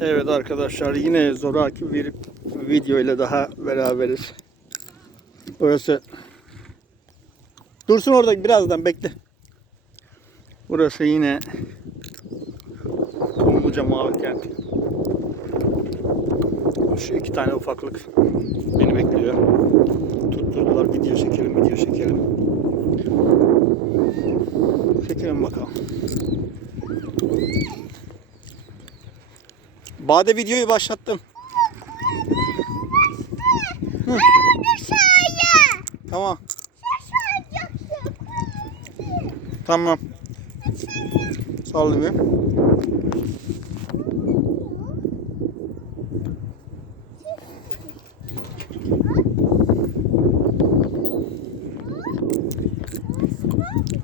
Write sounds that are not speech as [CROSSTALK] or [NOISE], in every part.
Evet arkadaşlar yine zoraki bir video ile daha beraberiz. Burası Dursun orada birazdan bekle. Burası yine Kumluca Mavi Kent. Şu iki tane ufaklık beni bekliyor. Tutturdular video çekelim video çekelim. Çekelim bakalım. Bade videoyu başlattım. Hı. Tamam. Tamam. Sallayayım.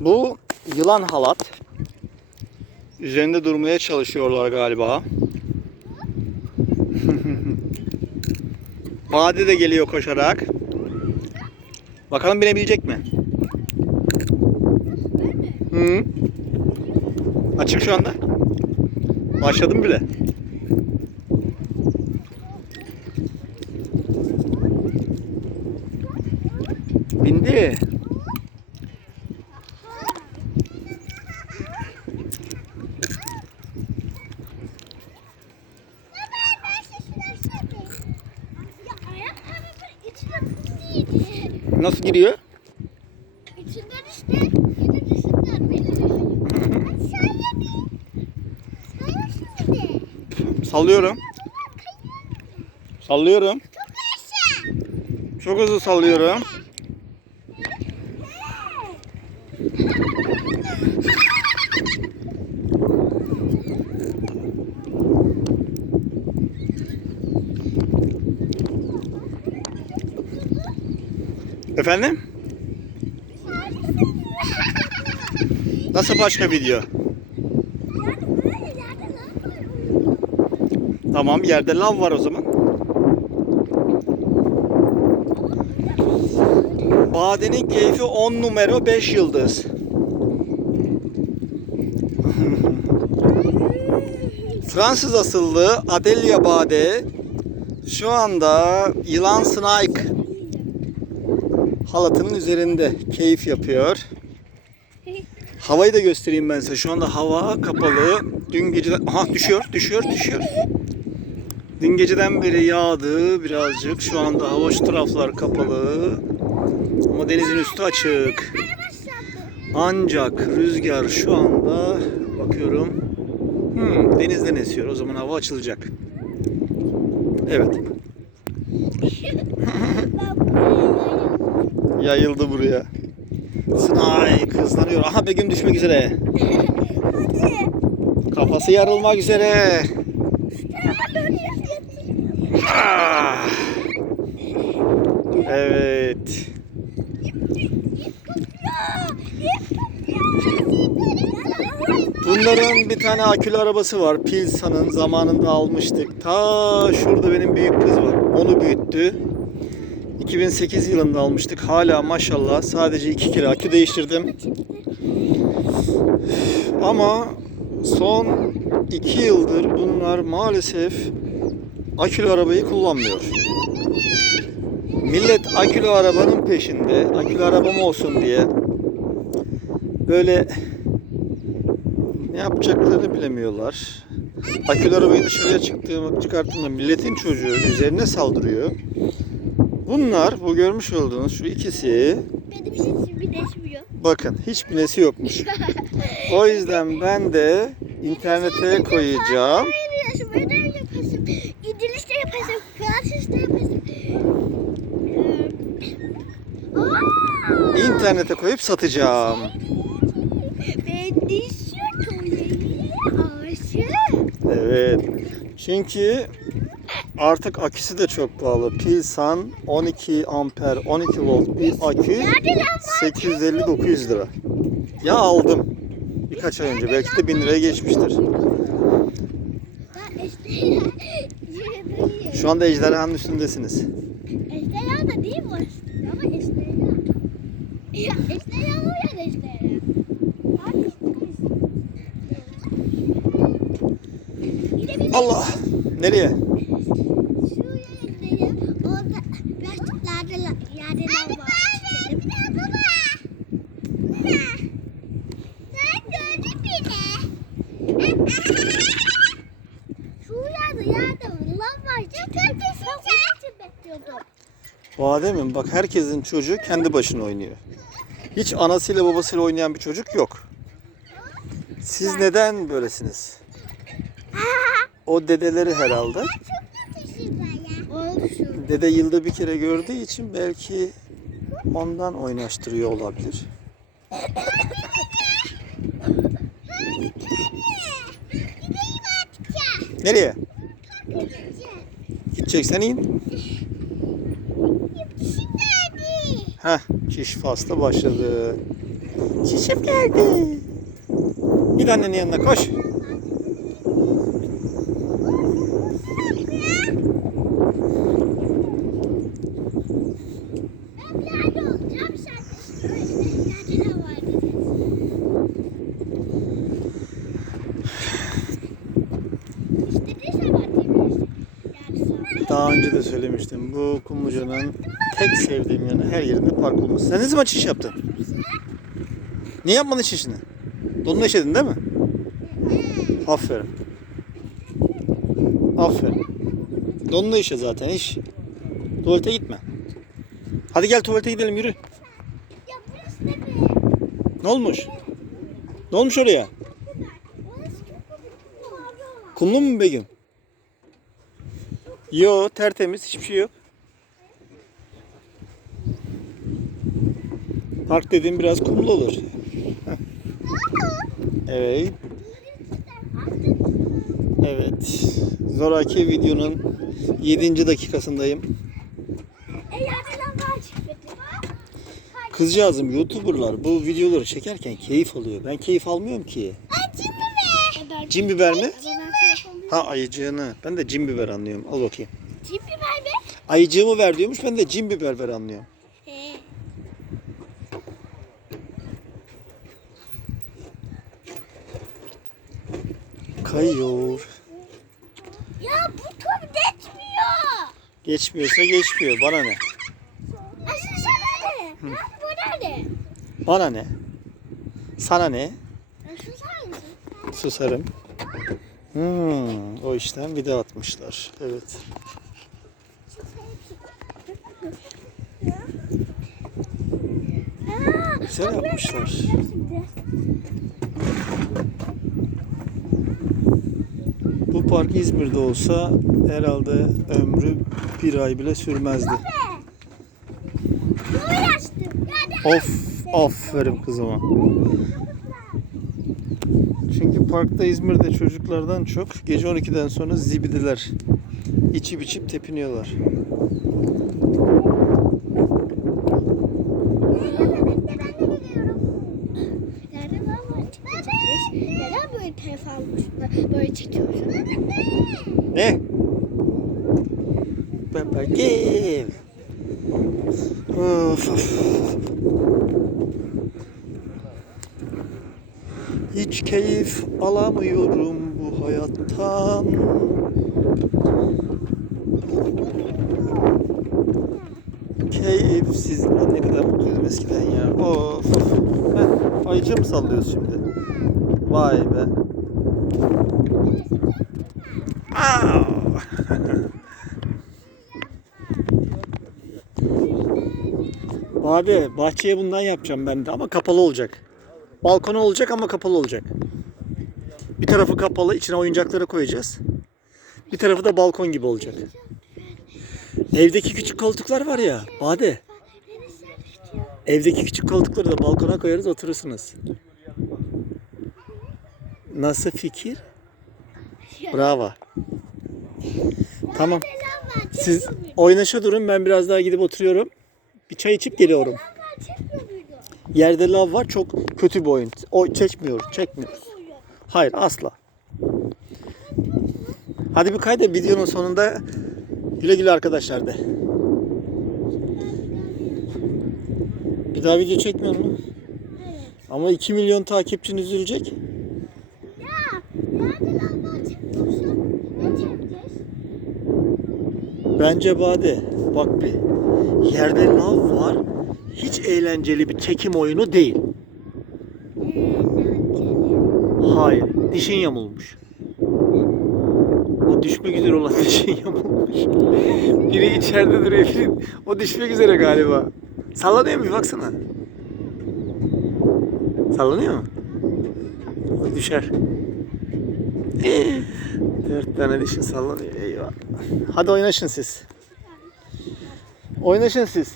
Bu yılan halat. Üzerinde durmaya çalışıyorlar galiba. Bade de geliyor koşarak. Bakalım binebilecek mi? Hı. Açık şu anda. Başladım bile. Nasıl giriyor? İçinden işte. Bir. Şimdi. Sallıyorum. Sallıyorum. Çok hızlı sallıyorum. Efendim? Nasıl başka video? Tamam yerde lav var o zaman. Badenin keyfi 10 numara 5 yıldız. Fransız asıllı Adelia Bade şu anda yılan snake halatının üzerinde keyif yapıyor. Havayı da göstereyim ben size. Şu anda hava kapalı. Dün geceden... Aha düşüyor, düşüyor, düşüyor. Dün geceden beri yağdı birazcık. Şu anda hava şu taraflar kapalı. Ama denizin üstü açık. Ancak rüzgar şu anda bakıyorum. Hmm, denizden esiyor. O zaman hava açılacak. Evet. [LAUGHS] [LAUGHS] Yayıldı buraya. Sınay kızlanıyor. Aha Begüm düşmek üzere. Kafası yarılmak üzere. Ah. Evet. Bunların bir tane akülü arabası var. Pilsa'nın zamanında almıştık. Ta şurada benim büyük kız var. Onu büyüttü. 2008 yılında almıştık. Hala maşallah sadece iki kere akü değiştirdim. Ama son iki yıldır bunlar maalesef akülü arabayı kullanmıyor. Millet akülü arabanın peşinde. Akülü arabam olsun diye. Böyle ne yapacaklarını bilemiyorlar. Akülü arabayı dışarıya çıktığım, çıkarttığımda milletin çocuğu üzerine saldırıyor. Bunlar bu görmüş olduğunuz şu ikisi Benim değişmiyor. bakın hiç binesi yokmuş. O yüzden ben de internete koyacağım. Hayır. İdilişte. Fransızda! İnternete koyup satacağım. Ben de şu aşık. Evet. Çünkü artık aküsü de çok pahalı. Pilsan 12 amper 12 volt bir akü Nerede lan 850-900 lira. Ya aldım. Birkaç ay önce. Belki de 1000 liraya geçmiştir. Şu anda ejderhanın üstündesiniz. Ejderha da değil bu aslında ama ejderha. Ya ejderha mı ya ejderha? Allah. Nereye? Şu yerindeyim. Orada lastiklerde la- yerde lav var. Anne bir daha baba. Sen gördün beni. Şu yerde var. Çok bekliyordum. Bak herkesin çocuğu kendi başına oynuyor. Hiç anasıyla babasıyla oynayan bir çocuk yok. Siz neden böylesiniz? O dedeleri herhalde. Dede yılda bir kere gördüğü için belki ondan oynaştırıyor olabilir. Nereye? Gideceksen in. Yetişim geldi. Heh, çiş faslı başladı. Çişim geldi. Git annenin yanına koş. Ben nerede olacağım sen? Nerede ne var dedi. İşte ne zaman diyebilirsin? Yani sonra. Daha önce de söylemiştim. Bu Kumluca'nın tek sevdiğim yanı her yerinde park olması. Sen ne zaman çiş yaptın? Niye yapmadın çişini? Donunu işedin değil mi? Aferin. Aferin. Donunu işe zaten iş. Tuvalete gitme. Hadi gel tuvalete gidelim yürü. Ya burası ne be? Ne olmuş? Ne olmuş oraya? Kumlu mu Begüm? Yo tertemiz hiçbir şey yok. Park dediğim biraz kumlu olur. [LAUGHS] Evet. Evet. Zoraki videonun 7. dakikasındayım. Kızcağızım YouTuber'lar bu videoları çekerken keyif alıyor. Ben keyif almıyorum ki. Cin biber mi? Ha ayıcığını. Ben de cin biber anlıyorum. Al bakayım. Cin biber mi? Ayıcığımı ver diyormuş. Ben de cin biber ver anlıyorum. He. Kayıyor. Ya bu top geçmiyor. Geçmiyorsa geçmiyor. Bana ne? Asıl sana ne? Ya bu nerede? Bana ne? Sana ne? Sen misin? Susarım. Hmm, o işten vida atmışlar. Evet. Güzel yapmışlar. Bu park İzmir'de olsa herhalde ömrü bir ay bile sürmezdi. Of, aferin kızıma. Çünkü parkta İzmir'de çocuklardan çok gece 12'den sonra zibidiler. İçip içip tepiniyorlar. Böyle çekiyorsun. Ne? Baba gel. Of, of. Hiç keyif alamıyorum bu hayattan. Keyifsiz. Ben ne kadar mutluydum eskiden ya. Of. Ben ayıcı mı sallıyoruz şimdi? Vay be. [LAUGHS] Abi bahçeye bundan yapacağım ben de ama kapalı olacak. Balkona olacak ama kapalı olacak. Bir tarafı kapalı, içine oyuncakları koyacağız. Bir tarafı da balkon gibi olacak. Evdeki küçük koltuklar var ya, Bade. Evdeki küçük koltukları da balkona koyarız oturursunuz. Nasıl fikir? Bravo. Tamam. Siz oynaşa durun ben biraz daha gidip oturuyorum. Bir çay içip geliyorum. Yerde lav var çok kötü bir oyun. O çekmiyor, çekmiyor. Hayır asla. Hadi bir kayda videonun sonunda güle güle arkadaşlar de. Bir daha video çekmiyor mu? Ama 2 milyon takipçin üzülecek. Ya? Bence Bade bak bir yerde lav var. Hiç eğlenceli bir çekim oyunu değil. Hayır. Dişin yamulmuş. O düşmek üzere olan [LAUGHS] dişin yamulmuş. Biri içeride duruyor. Biri, o düşmek üzere galiba. Sallanıyor mu bir baksana. Sallanıyor mu? O düşer. [LAUGHS] Dört tane dişin sallanıyor. Eyvah. Hadi oynaşın siz. Oynaşın siz.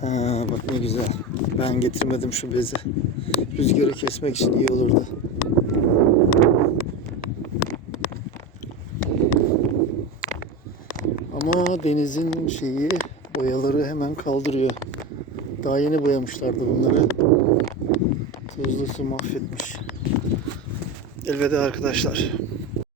Ha, bak ne güzel. Ben getirmedim şu bezi. Rüzgarı kesmek için iyi olurdu. Ama denizin şeyi boyaları hemen kaldırıyor. Daha yeni boyamışlardı bunları. Tuzlu su mahvetmiş. Elveda arkadaşlar.